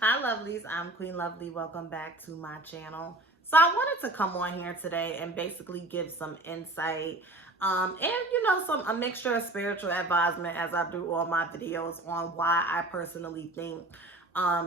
Hi lovelies, I'm Queen Lovely. Welcome back to my channel. So I wanted to come on here today and basically give some insight and some a mixture of spiritual advisement as I do all my videos on why I personally think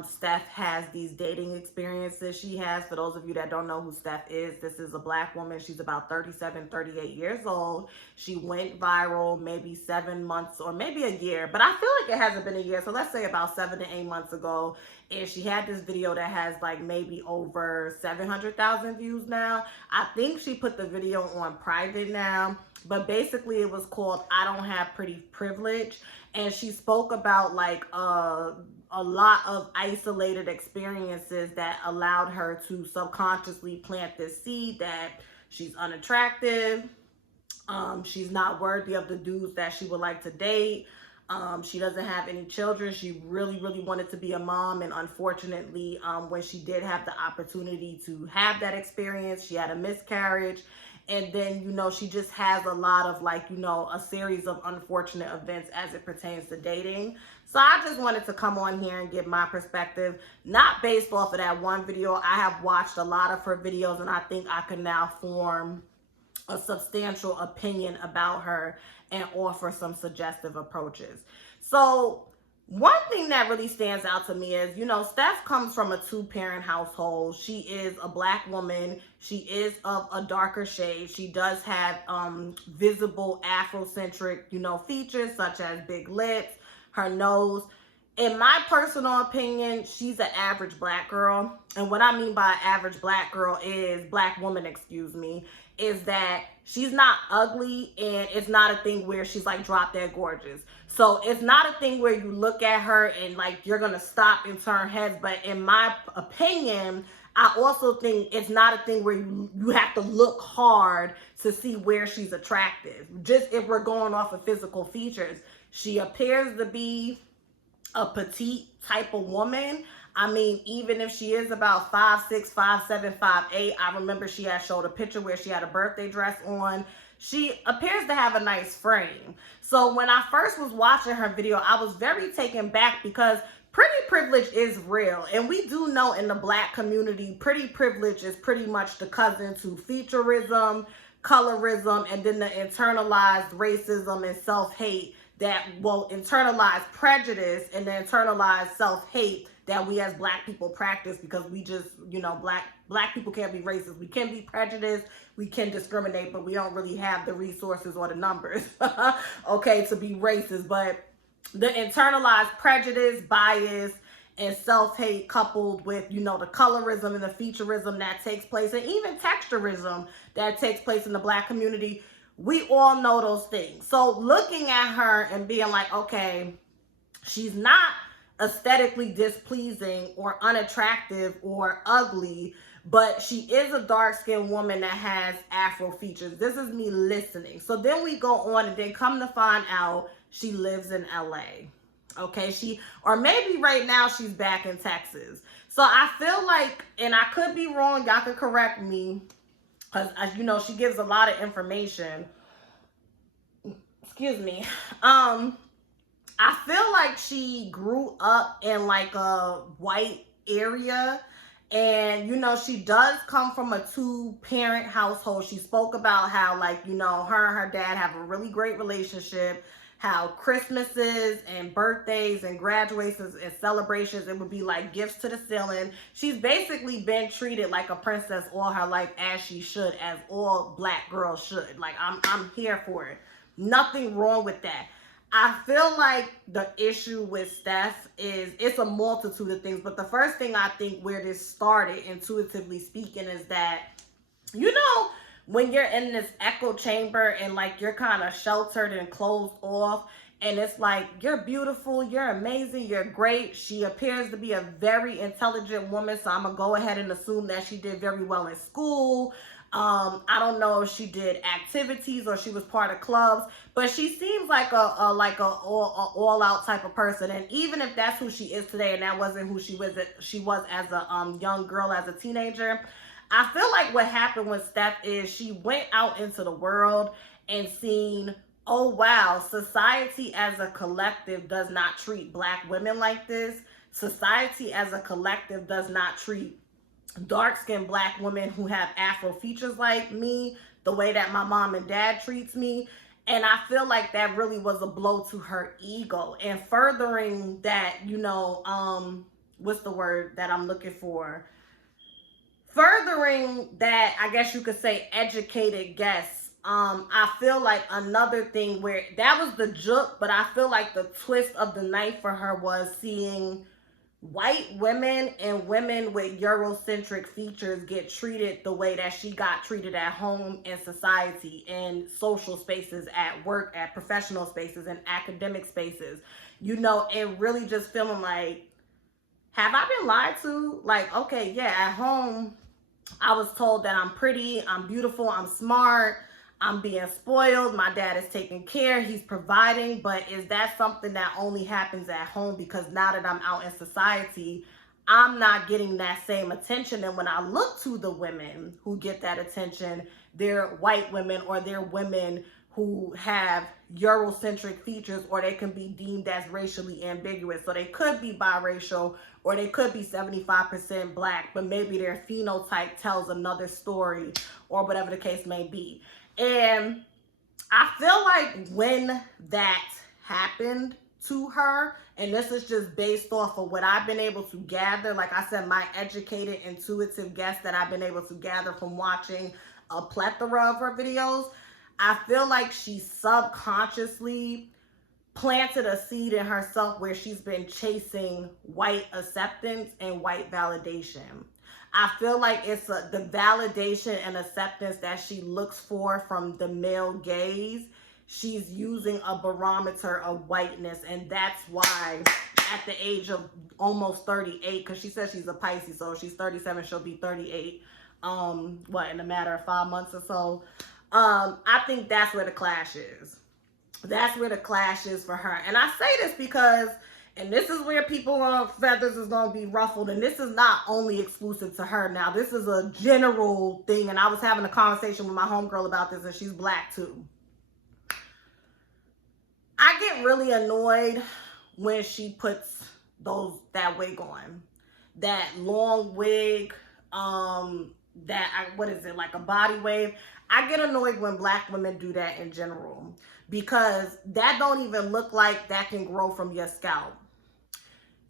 Steph has these dating experiences she has. For those of you that don't know who Steph is, this is a black woman. She's about 37, 38 years old. She went viral maybe 7 months or maybe a year, but I feel like it hasn't been a year. So let's say about 7 to 8 months ago. And she had this video that has like maybe over 700,000 views now. I think she put the video on private now, but basically it was called I Don't Have Pretty Privilege. And she spoke about like a lot of isolated experiences that allowed her to subconsciously plant this seed that she's unattractive, she's not worthy of the dudes that she would like to date. She doesn't have any children. She really wanted to be a mom, and unfortunately, when she did have the opportunity to have that experience, she had a miscarriage. And then, she just has a lot of a series of unfortunate events as it pertains to dating. So I just wanted to come on here and give my perspective, not based off of that one video. I have watched a lot of her videos, and I think I can now form a substantial opinion about her and offer some suggestive approaches. So one thing that really stands out to me is, Steph comes from a two-parent household. She is a black woman. She is of a darker shade. She does have visible Afrocentric, features such as big lips, her nose. In my personal opinion, she's an average black girl. And what I mean by average black girl is, black woman, excuse me, is that she's not ugly, and it's not a thing where she's like drop dead gorgeous. So it's not a thing where you look at her and like you're gonna stop and turn heads. But in my opinion, I also think it's not a thing where you have to look hard to see where she's attractive. Just if we're going off of physical features, she appears to be a petite type of woman. I mean, even if she is about 5'6", 5'7", 5'8", I remember she had showed a picture where she had a birthday dress on. She appears to have a nice frame. So when I first was watching her video, I was very taken back because pretty privilege is real. And we do know in the black community, pretty privilege is pretty much the cousin to featureism, colorism, and then the internalized racism and self-hate that will internalize prejudice and the internalized self-hate that we as black people practice, because we just, black people can't be racist. We can be prejudiced, we can discriminate, but we don't really have the resources or the numbers, okay, to be racist. But the internalized prejudice, bias, and self-hate coupled with, the colorism and the featureism that takes place, and even texturism that takes place in the black community, we all know those things. So looking at her and being like, okay, she's not aesthetically displeasing or unattractive or ugly, but she is a dark-skinned woman that has Afro features. This is me listening. So then we go on and then come to find out she lives in LA. Okay, or maybe right now she's back in Texas. So I feel like, and I could be wrong, y'all could correct me, because she gives a lot of information. Excuse me. I feel like she grew up in like a white area, and she does come from a two-parent household. She spoke about how her and her dad have a really great relationship, how Christmases and birthdays and graduations and celebrations, it would be like gifts to the ceiling. She's basically been treated like a princess all her life, as she should, as all black girls should. Like, I'm here for it. Nothing wrong with that. I feel like the issue with Steph is, it's a multitude of things, but the first thing I think where this started, intuitively speaking, is that, when you're in this echo chamber and like you're kind of sheltered and closed off, and it's like, you're beautiful, you're amazing, you're great. She appears to be a very intelligent woman, so I'm gonna go ahead and assume that she did very well in school. I don't know if she did activities or she was part of clubs, but she seems like a all-out type of person. And even if that's who she is today, and that wasn't who she was as a young girl, as a teenager, I feel like what happened with Steph is she went out into the world and seen, oh wow, society as a collective does not treat black women like this. society as a collective does not treat dark-skinned black women who have Afro features like me the way that my mom and dad treats me. And I feel like that really was a blow to her ego. And furthering that, what's the word that I'm looking for? Furthering that, I guess you could say, educated guess. I feel like another thing where that was the joke, but I feel like the twist of the night for her was seeing white women and women with Eurocentric features get treated the way that she got treated at home, in society, in social spaces, at work, at professional spaces, and academic spaces. And really just feeling like, have I been lied to? Like, okay, yeah, at home, I was told that I'm pretty, I'm beautiful, I'm smart, I'm being spoiled, my dad is taking care, he's providing, but is that something that only happens at home? Because now that I'm out in society, I'm not getting that same attention. And when I look to the women who get that attention, they're white women, or they're women who have Eurocentric features, or they can be deemed as racially ambiguous. So they could be biracial, or they could be 75% black, but maybe their phenotype tells another story, or whatever the case may be. And I feel like when that happened to her, and this is just based off of what I've been able to gather, like I said, my educated, intuitive guess that I've been able to gather from watching a plethora of her videos, I feel like she subconsciously planted a seed in herself where she's been chasing white acceptance and white validation. I feel like it's the validation and acceptance that she looks for from the male gaze. She's using a barometer of whiteness, and that's why at the age of almost 38, because she says she's a Pisces, so she's 37, she'll be 38, in a matter of 5 months or so. I think that's where the clash is. That's where the clash is for her. And I say this because, and this is where feathers is going to be ruffled, and this is not only exclusive to her. Now, this is a general thing, and I was having a conversation with my homegirl about this, and she's black too. I get really annoyed when she puts that wig on, that long wig, like a body wave. I get annoyed when black women do that in general, because that don't even look like that can grow from your scalp.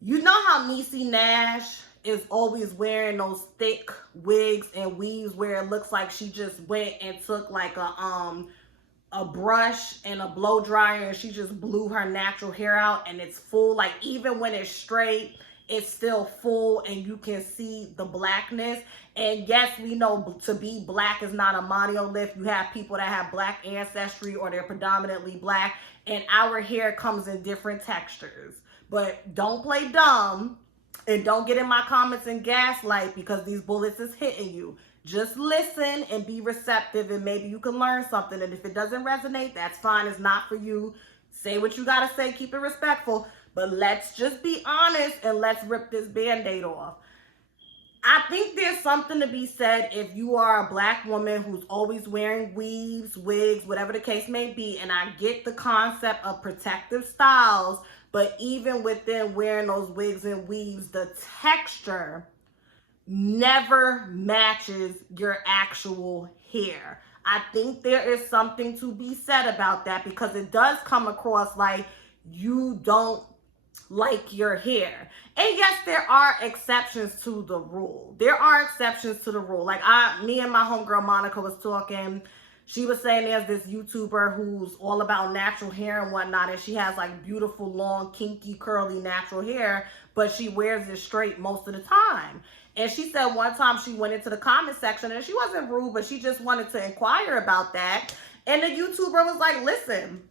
You know how Niecy Nash is always wearing those thick wigs and weaves where it looks like she just went and took like a brush and a blow dryer and she just blew her natural hair out, and it's full. Like, even when it's straight, it's still full and you can see the blackness. And yes, we know to be black is not a monolith. You have people that have black ancestry, or they're predominantly black, and our hair comes in different textures. But don't play dumb, and don't get in my comments and gaslight because these bullets is hitting you. Just listen and be receptive, and maybe you can learn something. And if it doesn't resonate, that's fine. It's not for you. Say what you gotta say. Keep it respectful. But let's just be honest, and let's rip this Band-Aid off. I think there's something to be said if you are a black woman who's always wearing weaves, wigs, whatever the case may be. And I get the concept of protective styles, but even within wearing those wigs and weaves, the texture never matches your actual hair. I think there is something to be said about that, because it does come across like you don't like your hair. And yes, there are exceptions to the rule. There are exceptions to the rule. Like me and my homegirl Monica was talking. She was saying there's this YouTuber who's all about natural hair and whatnot, and she has like beautiful, long, kinky, curly natural hair, but she wears it straight most of the time. And she said one time she went into the comment section, and she wasn't rude, but she just wanted to inquire about that. And the YouTuber was like, listen,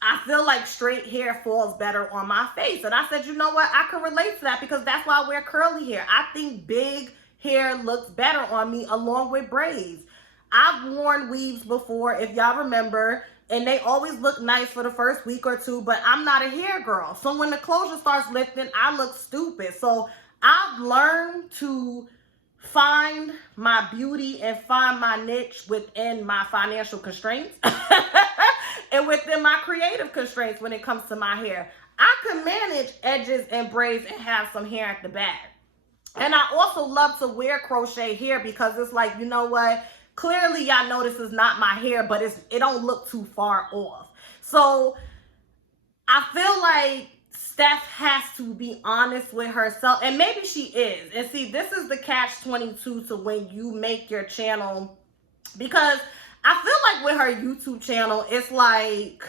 I feel like straight hair falls better on my face. And I said, you know what? I can relate to that, because that's why I wear curly hair. I think big hair looks better on me along with braids. I've worn weaves before, if y'all remember, and they always look nice for the first week or two, but I'm not a hair girl. So when the closure starts lifting, I look stupid. So I've learned to find my beauty and find my niche within my financial constraints and within my creative constraints when it comes to my hair. I can manage edges and braids and have some hair at the back. And I also love to wear crochet hair because it's like, you know what? Clearly, y'all know this is not my hair, but it don't look too far off. So I feel like Steph has to be honest with herself, and maybe she is. And see, this is the catch-22 to when you make your channel, because I feel like with her YouTube channel, it's like,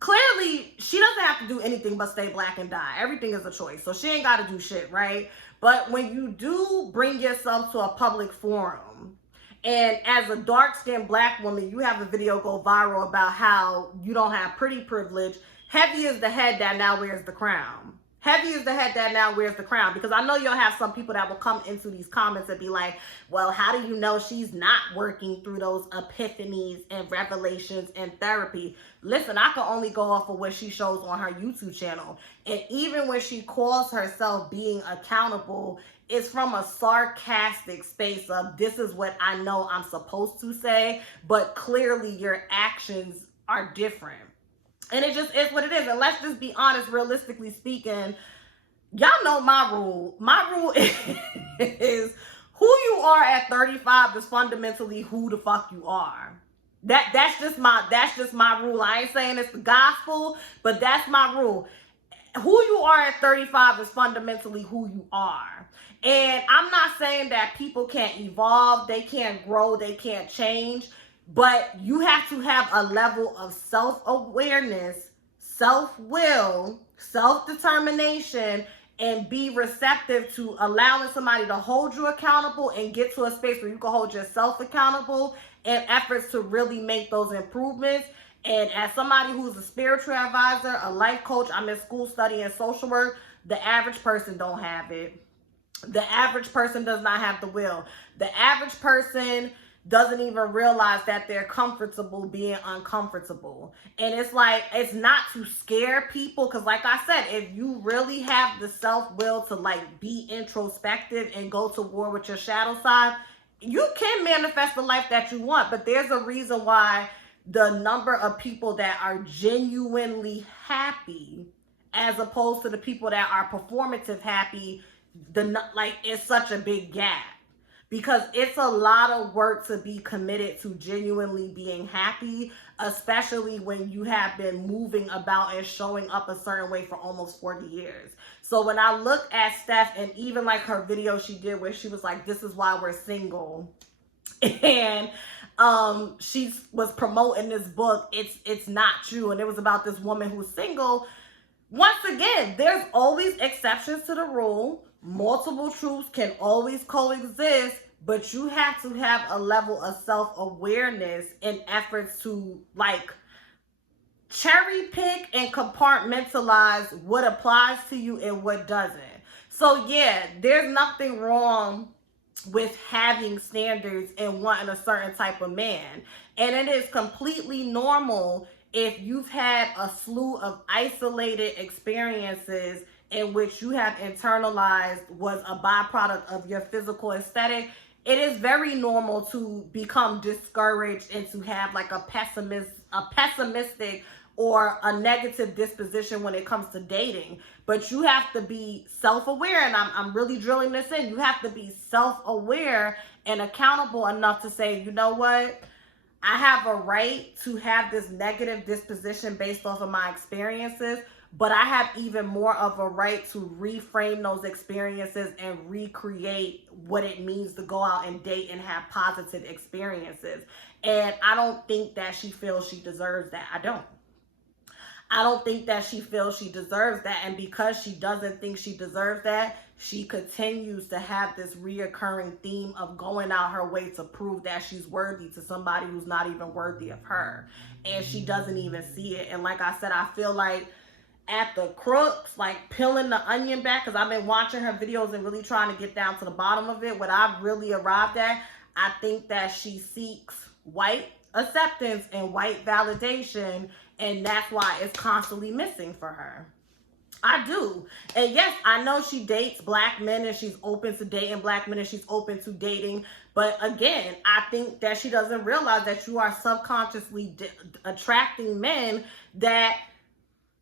clearly, she doesn't have to do anything but stay black and die. Everything is a choice. So she ain't got to do shit, right? But when you do bring yourself to a public forum, and as a dark-skinned black woman, you have a video go viral about how you don't have pretty privilege. Heavy is the head that now wears the crown. Heavy is the head that now wears the crown. Because I know you'll have some people that will come into these comments and be like, well, how do you know she's not working through those epiphanies and revelations and therapy? Listen, I can only go off of what she shows on her YouTube channel. And even when she calls herself being accountable, it's from a sarcastic space of, this is what I know I'm supposed to say, but clearly your actions are different. And it just is what it is. And let's just be honest, realistically speaking, y'all know my rule. My rule is who you are at 35 is fundamentally who the fuck you are. That's just my rule. I ain't saying it's the gospel, but that's my rule. Who you are at 35 is fundamentally who you are. And I'm not saying that people can't evolve, they can't grow, they can't change. But you have to have a level of self-awareness, self-will, self-determination, and be receptive to allowing somebody to hold you accountable and get to a space where you can hold yourself accountable in efforts to really make those improvements. And as somebody who's a spiritual advisor, a life coach, I'm in school studying social work, the average person don't have it. The average person does not have the will. The average person doesn't even realize that they're comfortable being uncomfortable. And it's like, it's not to scare people, because like I said, if you really have the self-will to like be introspective and go to war with your shadow side, you can manifest the life that you want. But there's a reason why the number of people that are genuinely happy as opposed to the people that are performative happy, it's such a big gap. Because it's a lot of work to be committed to genuinely being happy, especially when you have been moving about and showing up a certain way for almost 40 years. So when I look at Steph, and even like her video she did where she was like, this is why we're single. And she was promoting this book, It's Not True. And it was about this woman who's single. Once again, there's always exceptions to the rule. Multiple truths can always coexist, but you have to have a level of self-awareness in efforts to like cherry pick and compartmentalize what applies to you and what doesn't. So yeah, there's nothing wrong with having standards and wanting a certain type of man. And it is completely normal if you've had a slew of isolated experiences in which you have internalized was a byproduct of your physical aesthetic. It is very normal to become discouraged and to have like a pessimistic or a negative disposition when it comes to dating. But you have to be self-aware, and I'm really drilling this in. You have to be self-aware and accountable enough to say, you know what? I have a right to have this negative disposition based off of my experiences, but I have even more of a right to reframe those experiences and recreate what it means to go out and date and have positive experiences. And I don't think that she feels she deserves that. I don't think that she feels she deserves that. And because she doesn't think she deserves that, she continues to have this reoccurring theme of going out her way to prove that she's worthy to somebody who's not even worthy of her. And she doesn't even see it. And like I said, I feel like at the crux, like peeling the onion back, because I've been watching her videos and really trying to get down to the bottom of it. What I've really arrived at, I think that she seeks white acceptance and white validation, and that's why it's constantly missing for her. I do. And yes, I know she dates black men and she's open to dating black men and she's open to dating. But again, I think that she doesn't realize that you are subconsciously attracting men that,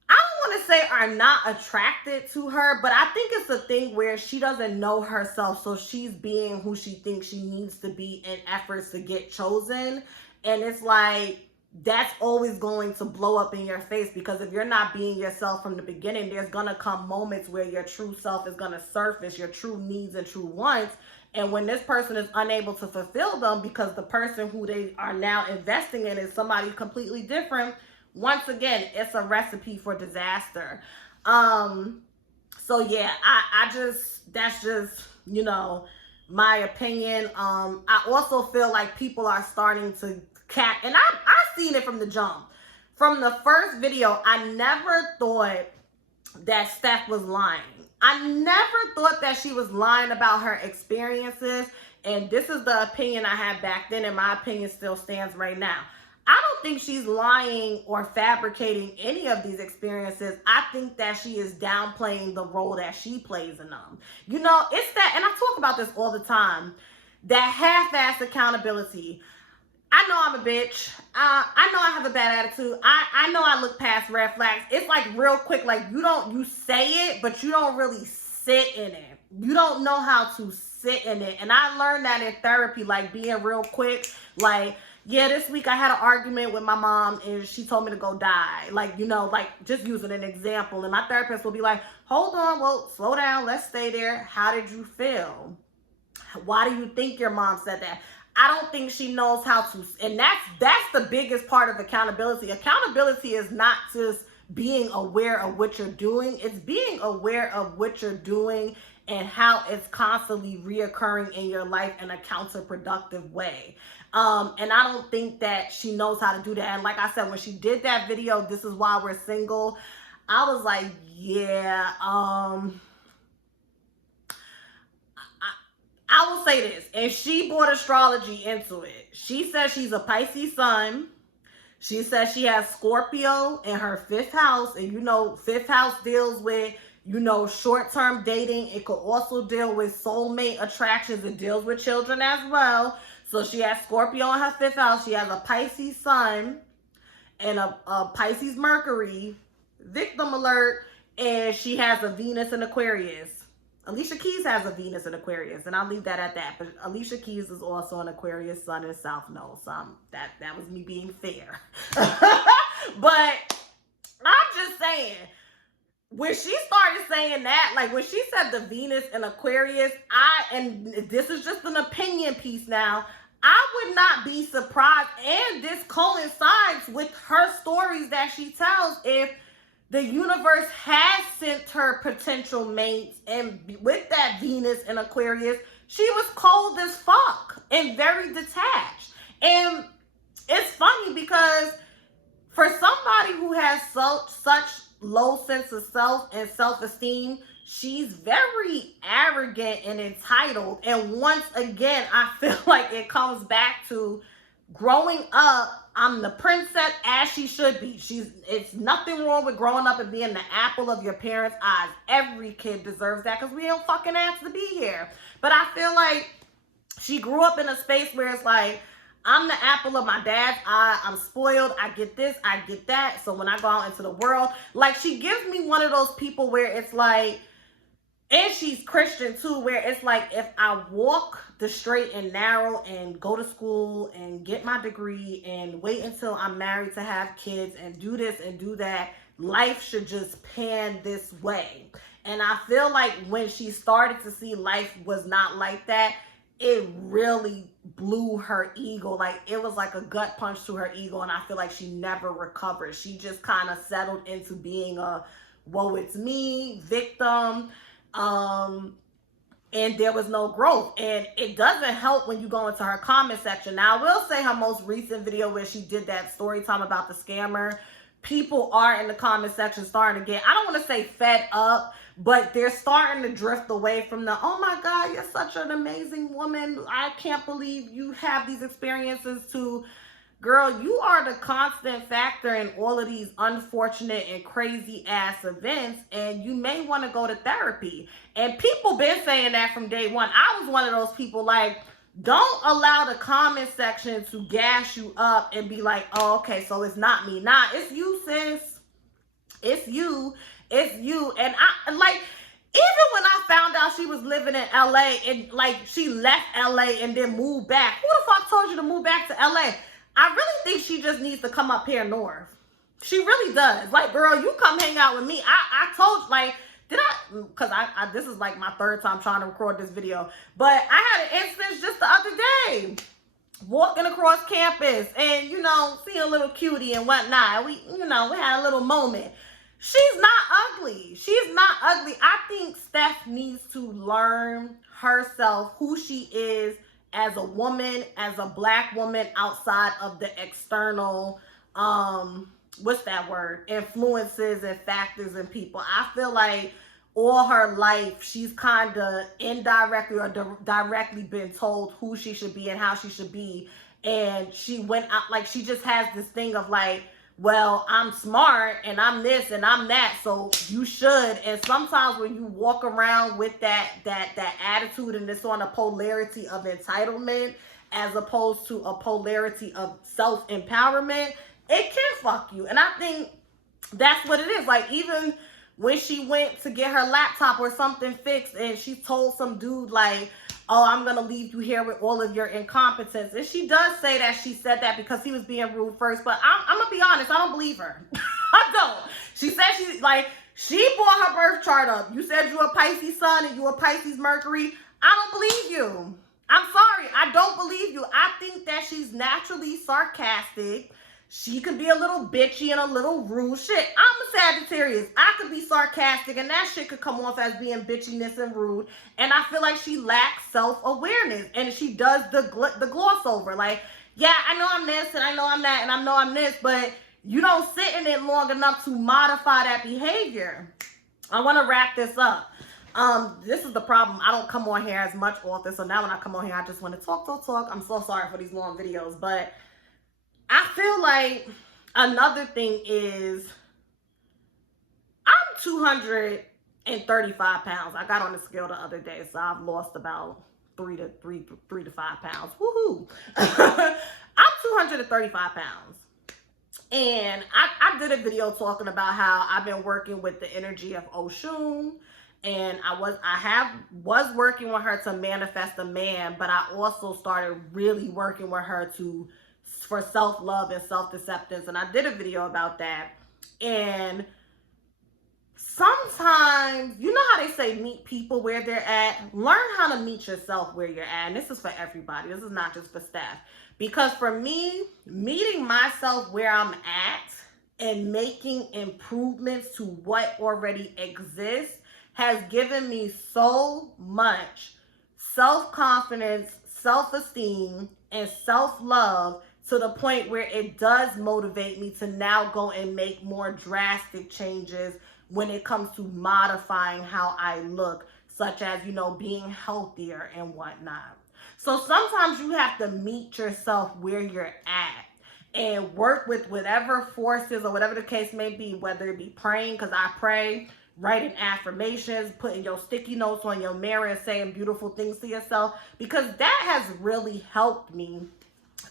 I don't want to say are not attracted to her, but I think it's a thing where she doesn't know herself, so she's being who she thinks she needs to be in efforts to get chosen. And it's like, that's always going to blow up in your face, because if you're not being yourself from the beginning, there's going to come moments where your true self is going to surface, your true needs and true wants. And when this person is unable to fulfill them because the person who they are now investing in is somebody completely different, once again, it's a recipe for disaster. So yeah, I just, that's just, you know, my opinion. I also feel like people are starting to and I've seen it from the jump. From the first video, I never thought that Steph was lying. I never thought that she was lying about her experiences. And this is the opinion I had back then, and my opinion still stands right now. I don't think she's lying or fabricating any of these experiences. I think that she is downplaying the role that she plays in them. You know, it's that, and I talk about this all the time, that half-ass accountability. I know I'm a bitch. I know I have a bad attitude. I know I look past red flags. It's like real quick, like you say it, but you don't really sit in it. You don't know how to sit in it. And I learned that in therapy, like being real quick. Like, yeah, this week I had an argument with my mom and she told me to go die. Like, you know, like just using an example. And my therapist will be like, hold on, well, slow down. Let's stay there. How did you feel? Why do you think your mom said that? I don't think she knows how to, and that's the biggest part of accountability. Accountability is not just being aware of what you're doing. It's being aware of what you're doing and how it's constantly reoccurring in your life in a counterproductive way. And I don't think that she knows how to do that. And like I said, when she did that video, This Is Why We're Single, I was like, yeah, I will say this, and she brought astrology into it. She says she's a Pisces sun. She says she has Scorpio in her 5th house. And you know, 5th house deals with, you know, short-term dating. It could also deal with soulmate attractions. It deals with children as well. So she has Scorpio in her 5th house. She has a Pisces sun and a Pisces Mercury. Victim alert. And she has a Venus in Aquarius. Alicia Keys has a Venus in Aquarius, and I'll leave that at that. But Alicia Keys is also an Aquarius sun and South Node, so that was me being fair. But I'm just saying, when she started saying that, like when she said the Venus in Aquarius, and this is just an opinion piece now, I would not be surprised, and this coincides with her stories that she tells, if the universe has sent her potential mates, and with that Venus in Aquarius, she was cold as fuck and very detached. And it's funny because for somebody who has such low sense of self and self-esteem, she's very arrogant and entitled. And once again, I feel like it comes back to growing up, I'm the princess as she should be. It's nothing wrong with growing up and being the apple of your parents' eyes. Every kid deserves that because we don't fucking ask to be here. But I feel like she grew up in a space where it's like, I'm the apple of my dad's eye. I'm spoiled. I get this, I get that. So when I go out into the world, like she gives me one of those people where it's like, and she's Christian too, where it's like, if I walk the straight and narrow and go to school and get my degree and wait until I'm married to have kids and do this and do that, life should just pan this way. And I feel like when she started to see life was not like that, it really blew her ego. Like it was like a gut punch to her ego, and I feel like she never recovered. She just kind of settled into being a woe it's me victim. And there was no growth. And it doesn't help when you go into her comment section. Now, I will say her most recent video where she did that story time about the scammer, people are in the comment section starting to get, I don't want to say fed up, but they're starting to drift away from the, oh my God, you're such an amazing woman. I can't believe you have these experiences, to, girl, you are the constant factor in all of these unfortunate and crazy ass events, and you may want to go to therapy. And people been saying that from day one. I was one of those people, like, don't allow the comment section to gas you up and be like, oh, okay, so it's not me. Nah, it's you, sis. It's you. It's you. And I like, even when I found out she was living in LA and like she left LA and then moved back. Who the fuck told you to move back to LA? I really think she just needs to come up here north. She really does. Like, girl, you come hang out with me. I told, like, did I, because I this is like my third time trying to record this video, but I had an instance just the other day, walking across campus and, you know, seeing a little cutie and whatnot. We, you know, we had a little moment. She's not ugly. She's not ugly. I think Steph needs to learn herself, who she is as a woman, as a black woman, outside of the external, what's that word? Influences and factors and people. I feel like all her life, she's kind of indirectly or directly been told who she should be and how she should be. And she went out, like, she just has this thing of like, well, I'm smart and I'm this and I'm that, so you should. And sometimes when you walk around with that attitude and this on a polarity of entitlement as opposed to a polarity of self-empowerment, it can fuck you. And I think that's what it is. Like, even when she went to get her laptop or something fixed and she told some dude like, oh, I'm going to leave you here with all of your incompetence. And she does say that she said that because he was being rude first. But I'm going to be honest, I don't believe her. I don't. She said she brought her birth chart up. You said you're a Pisces sun and you're a Pisces Mercury. I don't believe you. I'm sorry. I don't believe you. I think that she's naturally sarcastic. She could be a little bitchy and a little rude. Shit, I'm a Sagittarius. I could be sarcastic and that shit could come off as being bitchiness and rude. And I feel like she lacks self-awareness. And she does the gloss over. Like, yeah, I know I'm this and I know I'm that and I know I'm this. But you don't sit in it long enough to modify that behavior. I want to wrap this up. This is the problem. I don't come on here as much often. So now when I come on here, I just want to talk. I'm so sorry for these long videos. But I feel like another thing is I'm 235 pounds. I got on the scale the other day, so I've lost about 3 to 5 pounds. Woohoo! I'm 235 pounds. And I did a video talking about how I've been working with the energy of Oshun. And I was working with her to manifest a man, but I also started really working with her for self-love and self-acceptance. And I did a video about that. And sometimes, you know how they say meet people where they're at? Learn how to meet yourself where you're at. And this is for everybody. This is not just for Steph. Because for me, meeting myself where I'm at and making improvements to what already exists has given me so much self-confidence, self-esteem, and self-love to the point where it does motivate me to now go and make more drastic changes when it comes to modifying how I look, such as, you know, being healthier and whatnot. So sometimes you have to meet yourself where you're at and work with whatever forces or whatever the case may be, whether it be praying, because I pray, writing affirmations, putting your sticky notes on your mirror and saying beautiful things to yourself, because that has really helped me.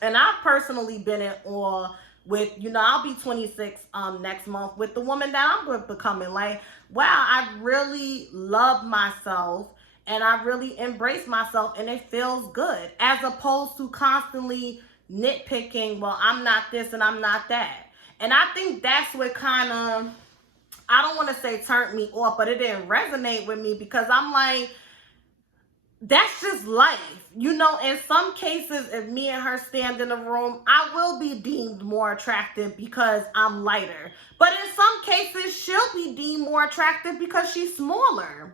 And I've personally been in awe with, you know, I'll be 26 next month with the woman that I'm becoming. Like, wow, I really love myself and I really embrace myself and it feels good, as opposed to constantly nitpicking, well, I'm not this and I'm not that. And I think that's what kind of, I don't want to say turned me off, but it didn't resonate with me, because I'm like, that's just life. You know, in some cases, if me and her stand in a room, I will be deemed more attractive because I'm lighter. But in some cases, she'll be deemed more attractive because she's smaller.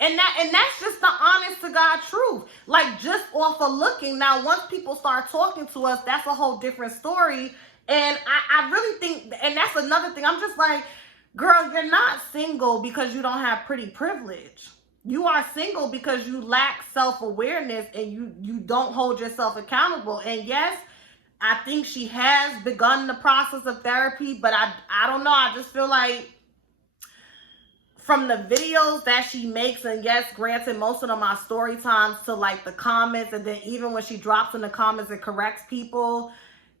And that's just the honest to God truth. Like, just off of looking. Now, once people start talking to us, that's a whole different story. And I really think, and that's another thing, I'm just like, girl, you're not single because you don't have pretty privilege. You are single because you lack self-awareness and you don't hold yourself accountable. And yes, I think she has begun the process of therapy, but I don't know. I just feel like from the videos that she makes, and yes, granted, most of them are story times, to like the comments, and then even when she drops in the comments and corrects people,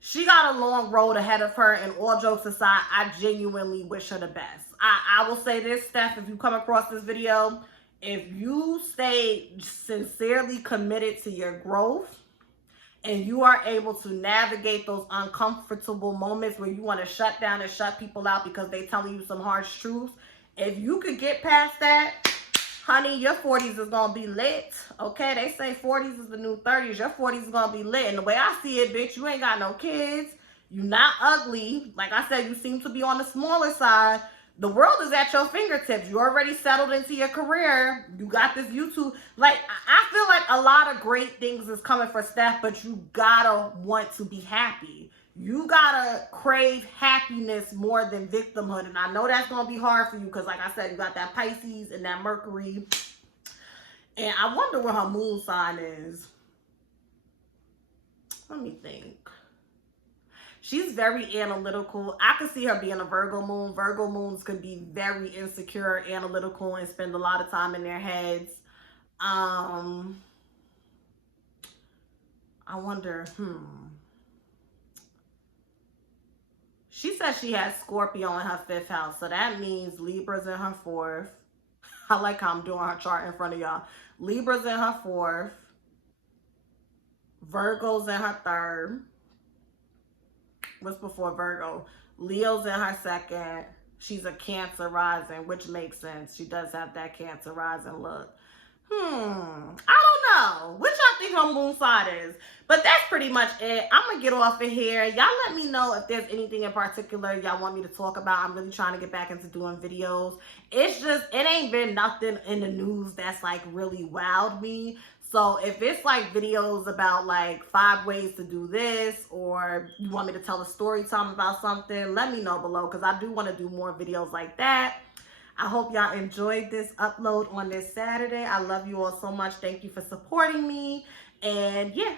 she got a long road ahead of her. And all jokes aside, I genuinely wish her the best. I will say this, Steph, if you come across this video, if you stay sincerely committed to your growth and you are able to navigate those uncomfortable moments where you want to shut down and shut people out because they telling you some harsh truths, if you could get past that, honey, your 40s is going to be lit, okay? They say 40s is the new 30s. Your 40s is going to be lit. And the way I see it, bitch, you ain't got no kids. You not ugly. Like I said, you seem to be on the smaller side. The world is at your fingertips. You already settled into your career. You got this YouTube. Like, I feel like a lot of great things is coming for Steph, but you gotta want to be happy. You gotta crave happiness more than victimhood. And I know that's gonna be hard for you because, like I said, you got that Pisces and that Mercury. And I wonder what her moon sign is. Let me think. She's very analytical. I could see her being a Virgo moon. Virgo moons could be very insecure, analytical, and spend a lot of time in their heads. I wonder, She says she has Scorpio in her 5th house. So that means Libra's in her 4th. I like how I'm doing her chart in front of y'all. Libra's in her 4th. Virgo's in her 3rd. What's before Virgo? Leo's in her 2nd. She's a Cancer rising, which makes sense. She does have that Cancer rising look. I don't know. Which I think her moon sign is. But that's pretty much it. I'm going to get off of here. Y'all let me know if there's anything in particular y'all want me to talk about. I'm really trying to get back into doing videos. It's just, it ain't been nothing in the news that's like really wowed me. So if it's like videos about like 5 ways to do this, or you want me to tell a story time about something, let me know below because I do want to do more videos like that. I hope y'all enjoyed this upload on this Saturday. I love you all so much. Thank you for supporting me. And yeah,